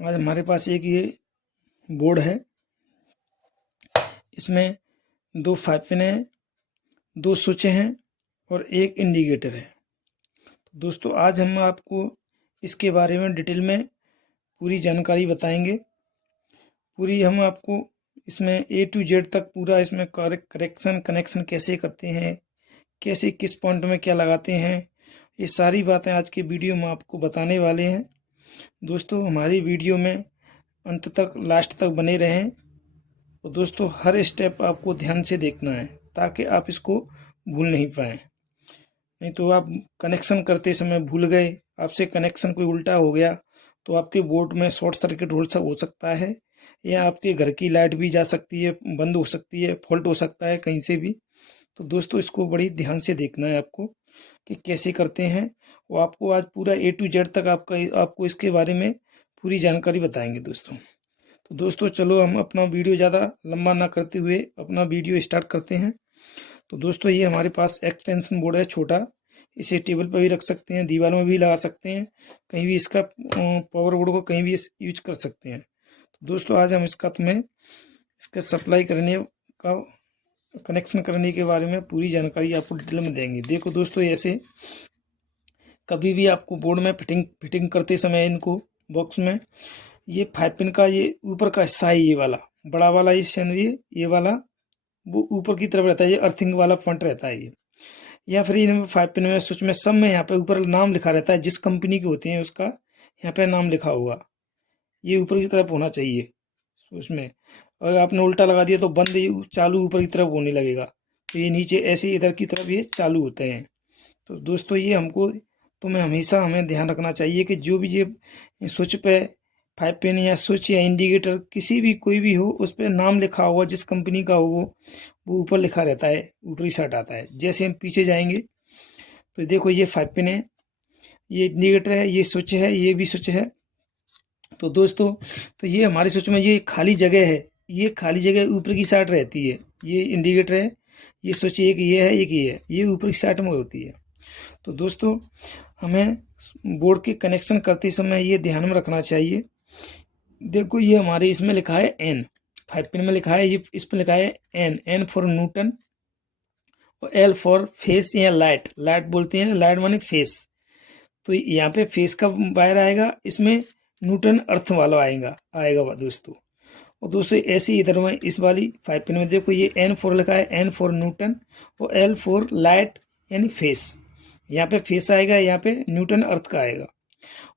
आज हमारे पास एक ये बोर्ड है, इसमें 2 5 पिन हैं, 2 स्विच हैं और एक इंडिकेटर है। तो दोस्तों आज हम आपको इसके बारे में डिटेल में पूरी जानकारी बताएंगे। पूरी हम आपको इसमें A to Z तक पूरा इसमें कनेक्शन कैसे करते हैं, कैसे किस पॉइंट में क्या लगाते हैं, ये सारी बातें आज के वीडियो में आपको बताने वाले हैं। दोस्तों हमारी वीडियो में अंत तक लास्ट तक बने रहें और दोस्तों हर स्टेप आपको ध्यान से देखना है ताकि आप इसको भूल नहीं पाएँ। नहीं तो आप कनेक्शन करते समय भूल गए, आपसे कनेक्शन कोई उल्टा हो गया तो आपके बोर्ड में शॉर्ट सर्किट हो सकता है या आपके घर की लाइट भी जा सकती है, बंद हो सकती है, फॉल्ट हो सकता है कहीं से भी। तो दोस्तों इसको बड़ी ध्यान से देखना है आपको कि कैसे करते हैं। वो आपको आज पूरा A to Z तक आपको इसके बारे में पूरी जानकारी बताएंगे दोस्तों। तो दोस्तों चलो हम अपना वीडियो ज़्यादा लंबा ना करते हुए अपना वीडियो स्टार्ट करते हैं। तो दोस्तों ये हमारे पास एक्सटेंशन बोर्ड है छोटा, इसे टेबल पर भी रख सकते हैं, दीवारों में भी लगा सकते हैं, कहीं भी इसका पावर बोर्ड को कहीं भी यूज कर सकते हैं। तो दोस्तों आज हम इसका सप्लाई करने का कनेक्शन करने के बारे में पूरी जानकारी आपको डिटेल में देंगे। देखो दोस्तों ऐसे कभी भी आपको बोर्ड में फिटिंग करते समय इनको बॉक्स में ये 5 पिन का ये ऊपर का हिस्सा है, ये वाला बड़ा वाला ये वाला वो ऊपर की तरफ रहता है, ये अर्थिंग वाला पॉइंट रहता है ये। या फिर इनमें 5 पिन में स्विच में सब में यहाँ पे ऊपर नाम लिखा रहता है, जिस कंपनी के होते हैं उसका यहाँ पे नाम लिखा होगा, ये ऊपर की तरफ होना चाहिए उसमें। और आपने उल्टा लगा दिया तो बंद चालू ऊपर की तरफ होने लगेगा, तो ये नीचे ऐसे इधर की तरफ ये चालू होते हैं। तो दोस्तों ये हमें ध्यान रखना चाहिए कि जो भी ये स्विच पे 5 पिन या स्विच या इंडिकेटर किसी भी कोई भी हो उस पर नाम लिखा होगा, जिस कंपनी का हो वो ऊपर लिखा रहता है, ऊपरी साइड आता है। जैसे हम पीछे जाएंगे तो देखो ये 5 पिन है, ये इंडिकेटर है, ये स्विच है, ये भी स्विच है। तो दोस्तों तो ये हमारे स्विच में ये खाली जगह है, ये खाली जगह ऊपर की साइड रहती है। ये इंडिकेटर है, ये स्विच एक ये है, एक ये है, ये ऊपर की साइड में होती है। तो दोस्तों हमें बोर्ड के कनेक्शन करते समय ये ध्यान में रखना चाहिए। देखो ये हमारे इसमें लिखा है N, 5 पिन में लिखा है, ये इस पर लिखा है N फॉर न्यूटन और L फॉर फेस या लाइट बोलते हैं, लाइट माने फेस। तो यहाँ पे फेस का वायर आएगा, इसमें न्यूटन अर्थ वाला आएगा दोस्तों। और दोस्तों ऐसे इधर में इस वाली 5 पिन में देखो ये N फॉर लिखा है, N फॉर न्यूटन और L फॉर लाइट यानी फेस। यहाँ पे फेस आएगा, यहाँ पे न्यूटन अर्थ का आएगा।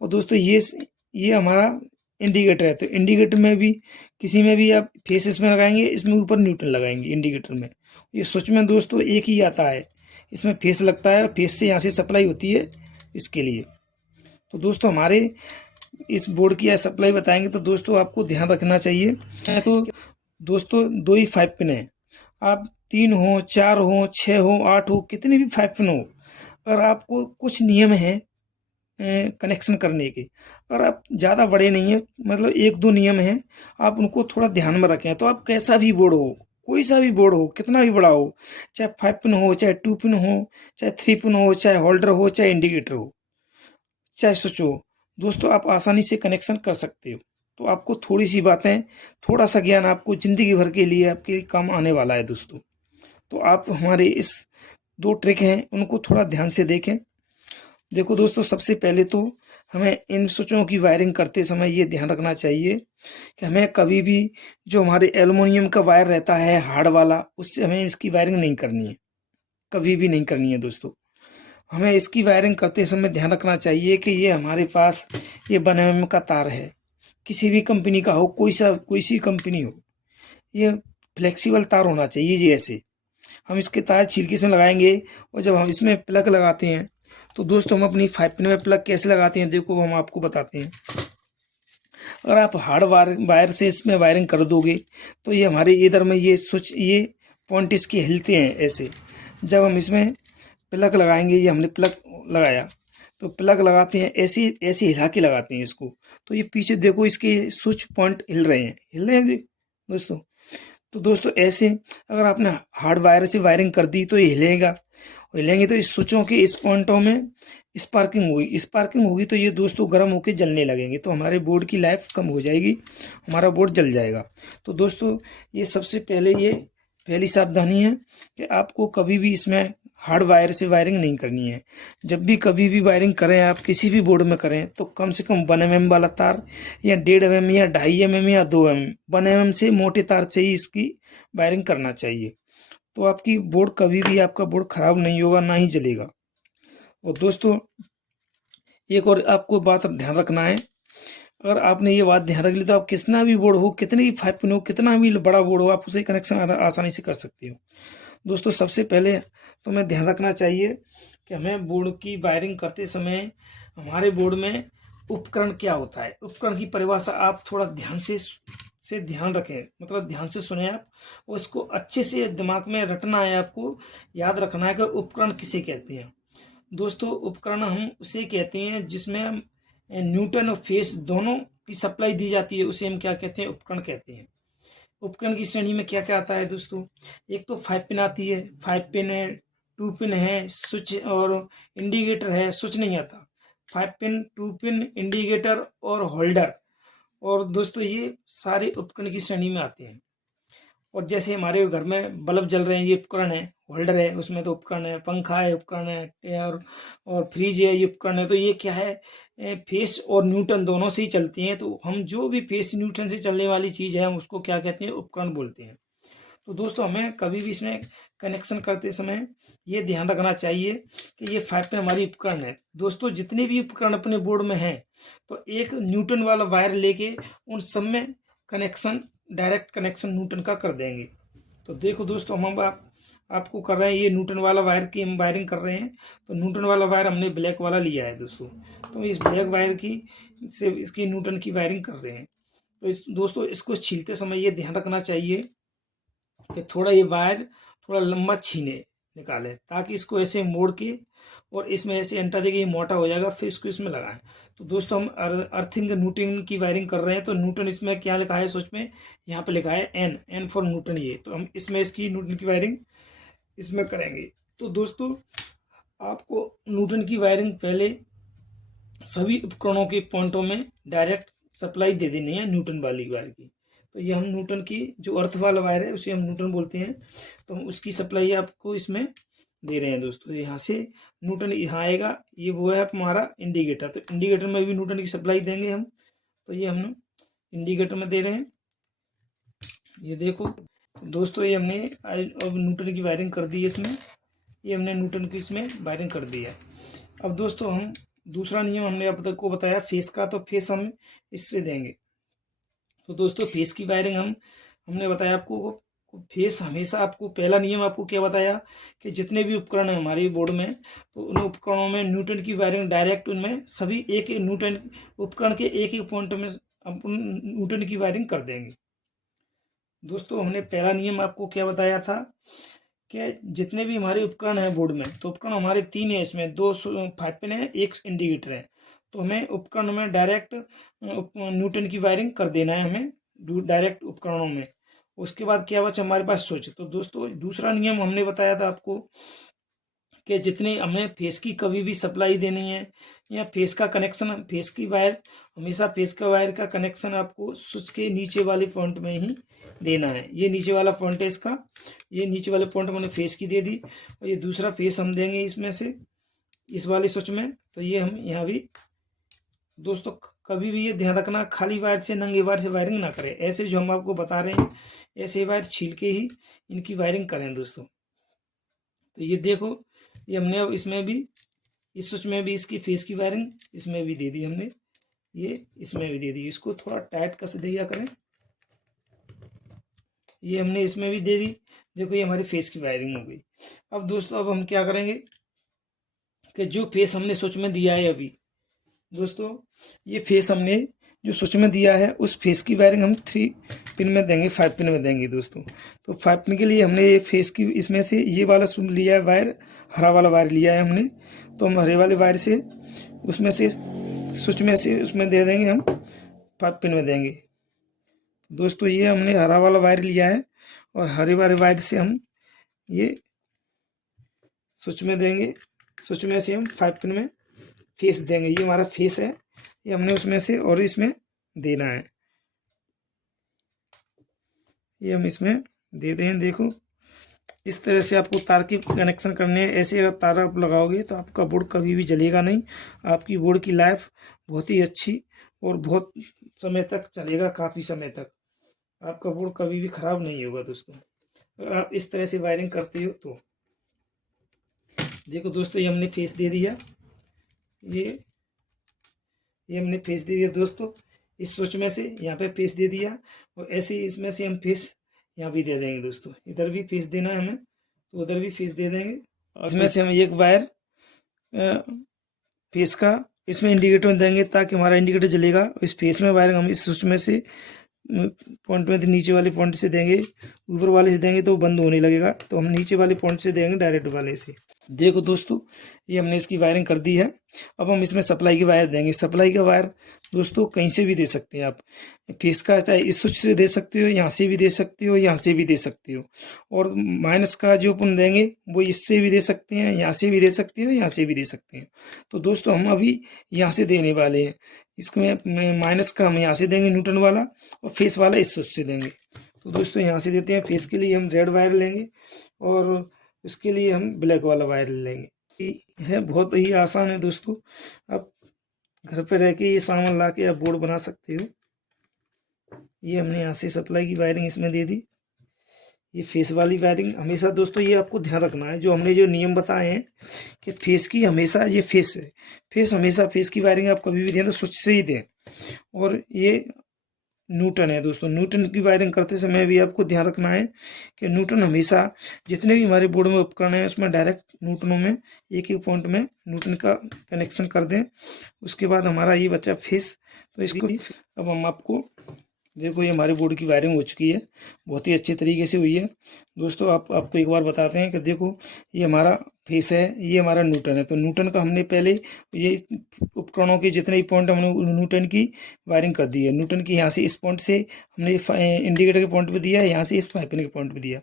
और दोस्तों ये हमारा इंडिकेटर है, तो इंडिकेटर में भी किसी में भी आप फेस इसमें लगाएंगे, इसमें ऊपर न्यूटन लगाएंगे इंडिकेटर में। ये स्विच में दोस्तों एक ही आता है, इसमें फेस लगता है, फेस से यहाँ से सप्लाई होती है इसके लिए। तो दोस्तों हमारे इस बोर्ड की सप्लाई बताएंगे, तो दोस्तों आपको ध्यान रखना चाहिए। तो दोस्तों 2 ही 5 पिन है, आप 3 हो 4 हो 6 हो 8 हो कितने भी 5 पिन हो, और आपको कुछ नियम हैं कनेक्शन करने के, और आप ज़्यादा बड़े नहीं है, मतलब 1-2 नियम हैं, आप उनको थोड़ा ध्यान में रखें। तो आप कैसा भी बोर्ड हो, कोई सा भी बोर्ड हो, कितना भी बड़ा हो, चाहे 5 पिन हो, चाहे 2 पिन हो, चाहे 3 पिन हो, चाहे होल्डर हो, चाहे इंडिकेटर हो, चाहे स्विच हो, दोस्तों आप आसानी से कनेक्शन कर सकते हो। तो आपको थोड़ी सी बातें, थोड़ा सा ज्ञान आपको ज़िंदगी भर के लिए आपके काम आने वाला है दोस्तों। तो आप हमारे इस 2 ट्रिक हैं उनको थोड़ा ध्यान से देखें। देखो दोस्तों सबसे पहले तो हमें इन स्विचों की वायरिंग करते समय ये ध्यान रखना चाहिए कि हमें कभी भी जो हमारे एल्युमिनियम का वायर रहता है हार्ड वाला, उससे हमें इसकी वायरिंग नहीं करनी है, कभी भी नहीं करनी है दोस्तों। हमें इसकी वायरिंग करते समय ध्यान रखना चाहिए कि ये हमारे पास ये 1 mm का तार है, किसी भी कंपनी का हो, कोई सी कंपनी हो, ये फ्लेक्सिबल तार होना चाहिए। जी ऐसे हम इसके तार छिलके से लगाएंगे, और जब हम इसमें प्लग लगाते हैं तो दोस्तों हम अपनी 5 पिन में प्लग कैसे लगाते हैं देखो हम आपको बताते हैं। अगर आप हार्ड वायर से इसमें वायरिंग कर दोगे तो ये हमारे इधर में ये स्विच ये पॉइंट इसके हिलते हैं ऐसे। जब हम इसमें प्लग लगाएंगे, ये हमने प्लग लगाया तो प्लग लगाते हैं ऐसे ऐसे हिला के लगाते हैं इसको, तो ये पीछे देखो इसके स्विच पॉइंट हिल रहे हैं जी दोस्तों। तो दोस्तों ऐसे अगर आपने हार्ड वायर से वायरिंग कर दी तो ये हिलेगा, हिलेंगे तो इस स्विचों के इस पॉइंटों में स्पार्किंग होगी तो ये दोस्तों गर्म होकर जलने लगेंगे, तो हमारे बोर्ड की लाइफ कम हो जाएगी, हमारा बोर्ड जल जाएगा। तो दोस्तों ये सबसे पहले ये पहली सावधानी है कि आपको कभी भी इसमें हार्ड वायर से वायरिंग नहीं करनी है। जब भी कभी भी वायरिंग करें आप किसी भी बोर्ड में करें तो कम से कम 1 mm वाला तार या 1.5 mm या 2.5 mm या 2 mm 1 mm से मोटे तार से ही इसकी वायरिंग करना चाहिए। तो आपकी बोर्ड कभी भी आपका बोर्ड खराब नहीं होगा, ना ही जलेगा। और दोस्तों एक और आपको बात ध्यान रखना है, अगर आपने ये बात ध्यान रख ली तो आप कितना भी बोर्ड हो, कितने भी 5 पिन हो, कितना भी बड़ा बोर्ड हो, आप उसे कनेक्शन आसानी से कर सकते हो। दोस्तों सबसे पहले तो मैं ध्यान रखना चाहिए कि हमें बोर्ड की वायरिंग करते समय हमारे बोर्ड में उपकरण क्या होता है, उपकरण की परिभाषा आप थोड़ा ध्यान से ध्यान रखें, मतलब ध्यान से सुने आप, और इसको अच्छे से दिमाग में रटना है, आपको याद रखना है कि उपकरण किसे कहते हैं। दोस्तों उपकरण हम उसे कहते हैं जिसमें न्यूटन और फेस दोनों की सप्लाई दी जाती है, उसे हम क्या कहते हैं, उपकरण कहते हैं। उपकरण की श्रेणी में क्या क्या आता है दोस्तों, एक तो 5 पिन आती है, 5 पिन है, 2 पिन है, स्विच और इंडिकेटर है, स्विच नहीं आता। 5 पिन, 2 पिन, इंडिकेटर और होल्डर, और दोस्तों ये सारे उपकरण की श्रेणी में आते हैं। और जैसे हमारे घर में बल्ब जल रहे हैं, ये उपकरण है, होल्डर है, उसमें तो उपकरण है, पंखा है उपकरण है, और फ्रिज है ये उपकरण है। तो ये क्या है, फेस और न्यूटन दोनों से ही चलती हैं, तो हम जो भी फेस न्यूटन से चलने वाली चीज़ है हम उसको क्या कहते हैं, उपकरण बोलते हैं। तो दोस्तों हमें कभी भी इसमें कनेक्शन करते समय ये ध्यान रखना चाहिए कि ये 5 पिन हमारी उपकरण है। दोस्तों जितने भी उपकरण अपने बोर्ड में हैं तो एक न्यूटन वाला वायर लेके उन सब में कनेक्शन, डायरेक्ट कनेक्शन न्यूटन का कर देंगे। तो देखो दोस्तों हम आपको कर रहे हैं, ये न्यूटन वाला वायर की हम वायरिंग कर रहे हैं। तो न्यूटन वाला वायर हमने ब्लैक वाला लिया है दोस्तों, तो इस ब्लैक वायर की से इसकी न्यूटन की वायरिंग कर रहे हैं। तो दोस्तों इसको छीलते समय ये ध्यान रखना चाहिए कि थोड़ा ये वायर थोड़ा लंबा निकालें, ताकि इसको ऐसे मोड़ के और इसमें ऐसे एंटा देके ये मोटा हो जाएगा, फिर इसको इसमें लगाएं। तो दोस्तों हम अर्थिंग न्यूटन की वायरिंग कर रहे हैं, तो न्यूटन इसमें क्या लिखा है सोच में, यहाँ पे लिखा है एन फॉर न्यूटन। ये तो हम इसमें इसकी न्यूटन की वायरिंग इसमें करेंगे। तो दोस्तों आपको न्यूटन की वायरिंग पहले सभी उपकरणों के पॉइंटों में डायरेक्ट सप्लाई दे देनी है न्यूटन वाली वायर की। तो ये हम न्यूटन की जो अर्थ वाला वायर है उसे हम न्यूटन बोलते हैं, तो हम उसकी सप्लाई आपको इसमें दे रहे हैं दोस्तों। यहाँ से न्यूटन यहाँ आएगा, ये वो है हमारा इंडिकेटर, तो इंडिकेटर में भी न्यूटन की सप्लाई देंगे हम। तो ये हम इंडिकेटर में दे रहे हैं, ये देखो दोस्तों, ये हमने अब न्यूटन की वायरिंग कर दी है इसमें, ये हमने न्यूटन की इसमें वायरिंग कर दी है। अब दोस्तों हम दूसरा नियम हमने अब तक को बताया फेस का, तो फेस हम इससे देंगे। तो दोस्तों फेस की वायरिंग हमने बताया आपको, फेस हमेशा आपको, पहला नियम आपको क्या बताया कि जितने भी उपकरण है हमारे बोर्ड में, तो उन उपकरणों में न्यूटन की वायरिंग डायरेक्ट उनमें सभी एक न्यूटन उपकरण के एक एक पॉइंट में हम न्यूटन की वायरिंग कर देंगे। दोस्तों हमने पहला नियम आपको क्या बताया था कि जितने भी हमारे उपकरण हैं बोर्ड में, तो उपकरण हमारे 3 है, इसमें 2 5 पिन है, 1 इंडिकेटर है। तो हमें उपकरण में डायरेक्ट न्यूटन की वायरिंग कर देना है हमें डायरेक्ट उपकरणों में। उसके बाद क्या बचा हमारे पास स्विच। तो दोस्तों दूसरा नियम हमने बताया था आपको कि जितने हमें फेस की कभी भी सप्लाई देनी है या फेस का कनेक्शन, फेस की वायर हमेशा, फेस का वायर का कनेक्शन आपको स्विच के नीचे वाले पॉइंट में ही देना है। ये नीचे वाला पॉइंट है इसका, ये नीचे वाले पॉइंट मैंने फेस की दे दी, और ये दूसरा फेस हम देंगे इसमें से इस वाले स्विच में। तो ये हम यहाँ भी दोस्तों कभी भी ये ध्यान रखना, खाली वायर से, नंगे वायर से वायरिंग ना करें। ऐसे जो हम आपको बता रहे हैं ऐसे वायर छील के ही इनकी वायरिंग करें दोस्तों। तो ये देखो, ये हमने अब इसमें भी, इस स्विच में भी इसकी फेस की वायरिंग इसमें भी दे दी हमने, ये इसमें भी दे दी। इसको थोड़ा टाइट कस दिया करें, ये हमने इसमें भी दे दी। देखो ये हमारी फेस की वायरिंग हो गई। अब दोस्तों अब हम क्या करेंगे कि जो फेस हमने स्विच में दिया है अभी, दोस्तों ये फेस हमने जो स्विच में दिया है उस फेस की वायरिंग हम 3 पिन में देंगे, 5 पिन में देंगे दोस्तों। तो 5 पिन के लिए हमने ये फेस की इसमें से ये वाला लिया है वायर, हरा वाला वायर लिया है हमने। तो हम हरे वाले वायर से उसमें से स्विच में से उसमें दे देंगे, हम 5 पिन में देंगे। दोस्तों ये हमने हरा वाला वायर लिया है और हरे वाले वायर से हम ये स्विच में देंगे, स्विच में से हम 5 पिन में फेस देंगे। ये हमारा फेस है, ये हमने उसमें से और इसमें देना है। ये हम इसमें देते हैं। देखो इस तरह से आपको तार की कनेक्शन करने हैं। ऐसे अगर तार आप लगाओगे तो आपका बोर्ड कभी भी जलेगा नहीं। आपकी बोर्ड की लाइफ बहुत ही अच्छी और बहुत समय तक चलेगा, काफ़ी समय तक आपका बोर्ड कभी भी ख़राब नहीं होगा दोस्तों, अगर आप इस तरह से वायरिंग करते हो तो। देखो दोस्तों ये हमने फेस दे दिया, ये हमने फेस दे दिया दोस्तों। इस स्विच में से यहाँ पे फेस दे दिया और ऐसे ही इसमें से हम फेस यहाँ भी दे देंगे दोस्तों। इधर भी फेस देना है हमें तो उधर भी फेस दे देंगे। और इसमें से हम एक वायर फेस का इसमें इंडिकेटर में देंगे ताकि हमारा इंडिकेटर जलेगा। इस फेस में वायर हम इस स्विच में से पॉइंट में नीचे वाले पॉइंट से देंगे, ऊपर वाले से देंगे तो बंद होने लगेगा, तो हम नीचे वाले पॉइंट से देंगे डायरेक्ट वाले से। देखो दोस्तों ये हमने इसकी वायरिंग कर दी है। अब हम इसमें सप्लाई की वायर देंगे। सप्लाई का वायर दोस्तों कहीं से भी दे सकते हैं आप। फेस का चाहे इस स्विच से दे सकते हो, यहाँ से भी दे सकते हो, यहाँ से भी दे सकते हो। और माइनस का जो अपन देंगे वो इससे भी दे सकते हैं, यहाँ से भी दे सकते हो, यहाँ से भी दे सकते हैं। तो दोस्तों हम अभी यहाँ से देने वाले हैं। इसमें माइनस का हम यहाँ से देंगे न्यूटन वाला और फेस वाला इस स्विच से देंगे। तो दोस्तों यहाँ से देते हैं। फेस के लिए हम रेड वायर लेंगे और इसके लिए हम ब्लैक वाला वायर लेंगे। ये है बहुत ही आसान है दोस्तों, आप घर पे रह के ये सामान ला के आप बोर्ड बना सकते हो। ये हमने यहाँ से सप्लाई की वायरिंग इसमें दे दी। ये फेस वाली वायरिंग हमेशा दोस्तों ये आपको ध्यान रखना है, जो हमने जो नियम बताए हैं कि फेस की हमेशा ये फेस है, फेस हमेशा फेस की वायरिंग आप कभी भी दें तो स्विच से ही दें। और ये न्यूटन है दोस्तों, न्यूटन की वायरिंग करते समय भी आपको ध्यान रखना है कि न्यूटन हमेशा जितने भी हमारे बोर्ड में उपकरण हैं उसमें डायरेक्ट न्यूटनों में एक एक पॉइंट में न्यूटन का कनेक्शन कर दें। उसके बाद हमारा ये बचा फेस। तो इसको अब हम आपको देखो ये हमारे बोर्ड की वायरिंग हो चुकी है, बहुत ही अच्छे तरीके से हुई है दोस्तों। आपको एक बार बताते हैं कि देखो ये हमारा फेस है, ये हमारा न्यूटन है। तो न्यूटन का हमने पहले ये उपकरणों के जितने भी पॉइंट हमने न्यूटन की वायरिंग कर दी है। न्यूटन की यहाँ से इस पॉइंट से हमने इंडिकेटर के पॉइंट पे दिया है, यहाँ से इस 5 पिन के पॉइंट पे दिया।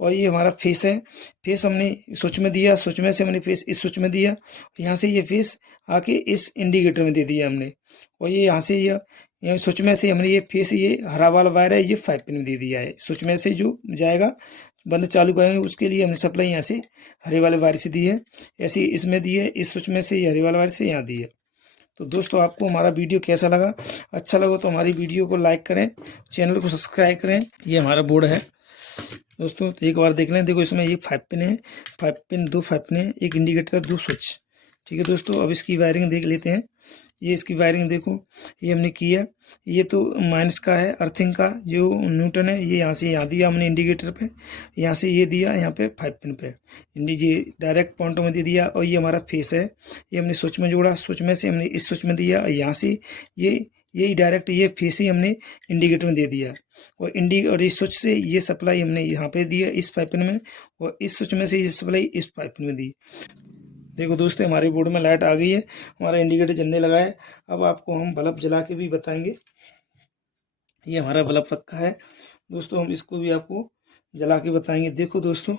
और ये हमारा फेस है, फेस हमने स्विच में दिया, स्विच में से हमने फेस इस स्विच में दिया, यहाँ से ये फेस आके इस इंडिकेटर में दे दिया हमने। और ये यहाँ से ये स्विच में से हमने ये फेस ये हरा वाला वायर है ये 5 पिन में दे दिया है। स्विच में से जो जाएगा बंद चालू करेंगे उसके लिए हमने सप्लाई यहाँ से हरे वाले वायर से दी है, ऐसे इसमें दी है, इस स्विच में से ये हरे वाले वायर से यहाँ दी है। तो दोस्तों आपको हमारा वीडियो कैसा लगा? अच्छा लगा तो हमारी वीडियो को लाइक करें, चैनल को सब्सक्राइब करें। ये हमारा बोर्ड है दोस्तों, तो एक बार देख लें। देखो इसमें ये 5 पिन है, 5 पिन 2 5 पिन है, एक इंडिकेटर 2 स्विच। ठीक है दोस्तों, अब इसकी वायरिंग देख लेते हैं। ये इसकी वायरिंग देखो ये हमने की है। ये तो माइनस का है, अर्थिंग का जो न्यूटन है, ये यहाँ से यहाँ दिया हमने इंडिकेटर पे, यहाँ से ये दिया यहाँ पे 5 पिन पे ये डायरेक्ट पॉइंटों में दे दिया। और ये हमारा फेस है, ये हमने स्विच में जोड़ा, स्विच में से हमने इस स्विच में दिया, यहाँ से यही डायरेक्ट ये फेस ही हमने इंडिकेटर में दे दिया। और इस स्विच से ये सप्लाई हमने यहाँ पे दिया इस 5 पिन में, और इस स्विच में से ये सप्लाई इस 5 पिन में दी। देखो दोस्तों हमारे बोर्ड में लाइट आ गई है, हमारा इंडिकेटर जलने लगा है। अब आपको हम बल्ब जला के भी बताएंगे। ये हमारा बल्ब रखा है दोस्तों, हम इसको भी आपको जला के बताएंगे। देखो दोस्तों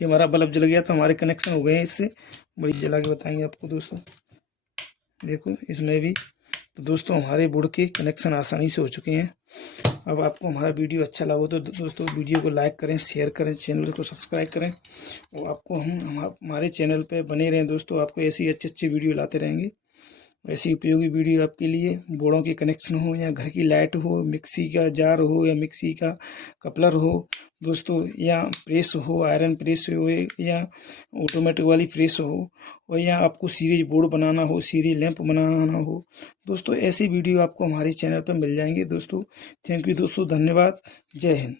ये हमारा बल्ब जल गया, तो हमारे कनेक्शन हो गए हैं इससे। बड़ी जला के बताएंगे आपको दोस्तों। देखो इसमें भी तो दोस्तों हमारे बोर्ड के कनेक्शन आसानी से हो चुके हैं। अब आपको हमारा वीडियो अच्छा लगा तो दोस्तों वीडियो को लाइक करें, शेयर करें, चैनल को सब्सक्राइब करें। और आपको हम हमारे चैनल पे बने रहें दोस्तों, आपको ऐसी अच्छी वीडियो लाते रहेंगे। ऐसी उपयोगी वीडियो आपके लिए, बोर्डों के कनेक्शन हो या घर की लाइट हो, मिक्सी का जार हो या मिक्सी का कपलर हो दोस्तों, या प्रेस हो, आयरन प्रेस हो या ऑटोमेटिक वाली प्रेस हो, और या आपको सीरीज बोर्ड बनाना हो, सीरीज लैंप बनाना हो दोस्तों, ऐसी वीडियो आपको हमारे चैनल पर मिल जाएंगे दोस्तों। थैंक यू दोस्तों, धन्यवाद, जय हिंद।